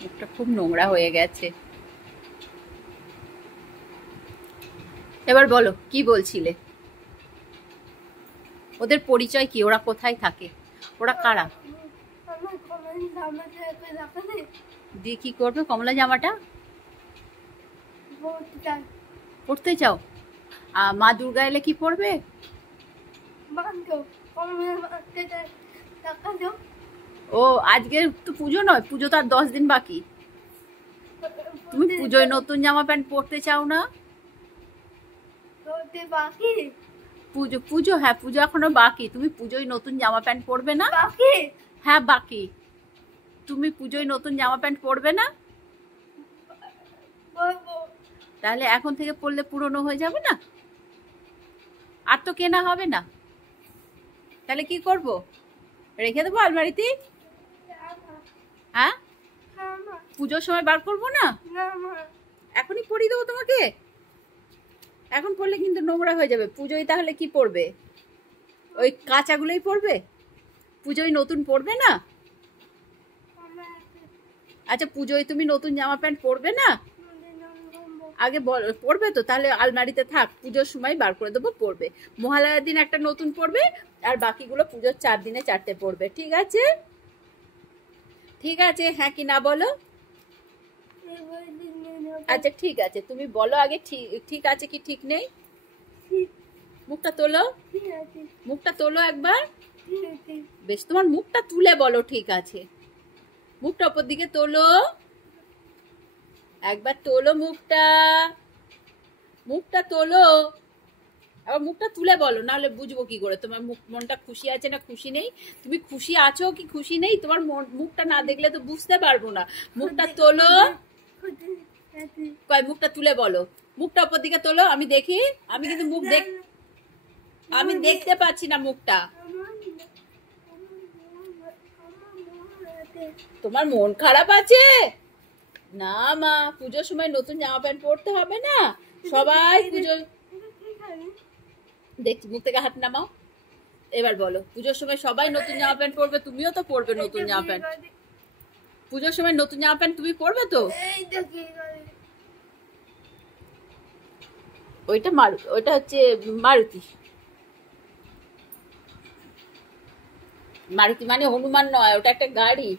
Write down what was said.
মুখটা খুব নোংরা হয়ে গেছে। এবার বলো কি বলছিলে? ওদের পরিচয় কি? ওরা কোথায় থাকে? ওরা কারা? দিয়ে কি করবে কমলা জামাটা? পড়তে চাও? মা দুর্গা এলে কি পড়বে? ও আজকে তো পুজো নয়, পুজো তো আর 10 দিন বাকি। তুমি পুজোয় নতুন জামা প্যান্ট পরতে চাও না? পুজো পুজো হ্যাঁ, পুজো এখনো বাকি। তুমি পুজোয় নতুন জামা প্যান্ট পরবে না? হ্যাঁ বাকি। তুমি পুজোয় নতুন জামা প্যান্ট পরবে না? তাহলে এখন থেকে পরলে পুরনো হয়ে যাবে না? আর তো কেনা হবে না। তাহলে কি করব? রেখে দেবো আলমারিতে? হ্যাঁ, পুজোর সময় বার করবো না? এখনই পরিয়ে দেবো তোমাকে। এখন পরলে কিন্তু নোংরা হয়ে যাবে। পুজোয় তাহলে কি পরবে? ওই কাঁচাগুলোই পরবে? পুজোয় নতুন পরবে না? আচ্ছা, পুজোয় তুমি নতুন জামা প্যান্ট পরবে না? আগে পরবে তো? তাহলে আলমারিতে থাক, পুজোর সময় বার করে দেবো, পরবে। মহালয়ার দিন একটা নতুন পরবে, আর বাকিগুলো পুজোর 4 দিনে 4টে পরবে। ঠিক আছে? ঠিক আছে, হ্যাঁ কি না বলো? আচ্ছা ঠিক আছে, তুমি বলো আগে ঠিক আছে কি ঠিক নেই। মুখটা তোলো, মুখটা তোলো একবার। বেশ, তোমার মুখটা তুলে বলো ঠিক আছে। মুখটা উপর দিকে তোলো, একবার তোলো মুখটা। মুখটা তোলো, আবার মুখটা তুলে বলো, নাহলে বুঝবো কি করে তোমার মনটা খুশি আছে না খুশি নেই। তুমি খুশি আছো কি খুশি নেই, তোমার মুখটা না দেখলে তো বুঝতে পারবো না। মুখটা তোলো, কয় মুখটা তুলে বলো। মুখটা উপর দিকে তোলো, আমি দেখি। আমি কিন্তু আমি দেখতে পাচ্ছি না মুখটা। তোমার মন খারাপ আছে? না মা, পুজোর সময় নতুন জামা প্যান্ট পরতে হবে না? সবাই পুজো দেখছি। মুখ থেকে হাত নামাও। এবার বলো, পুজোর সময় সবাই নতুন জামা প্যান্ট পরবে, তুমিও তো পরবে নতুন জামা প্যান্ট। পুজোর সময় নতুন জামা প্যান্ট তুমি পরবে তো? ওইটা হচ্ছে মারুতি। মারুতি মানে হনুমান নয়, ওটা একটা গাড়ি।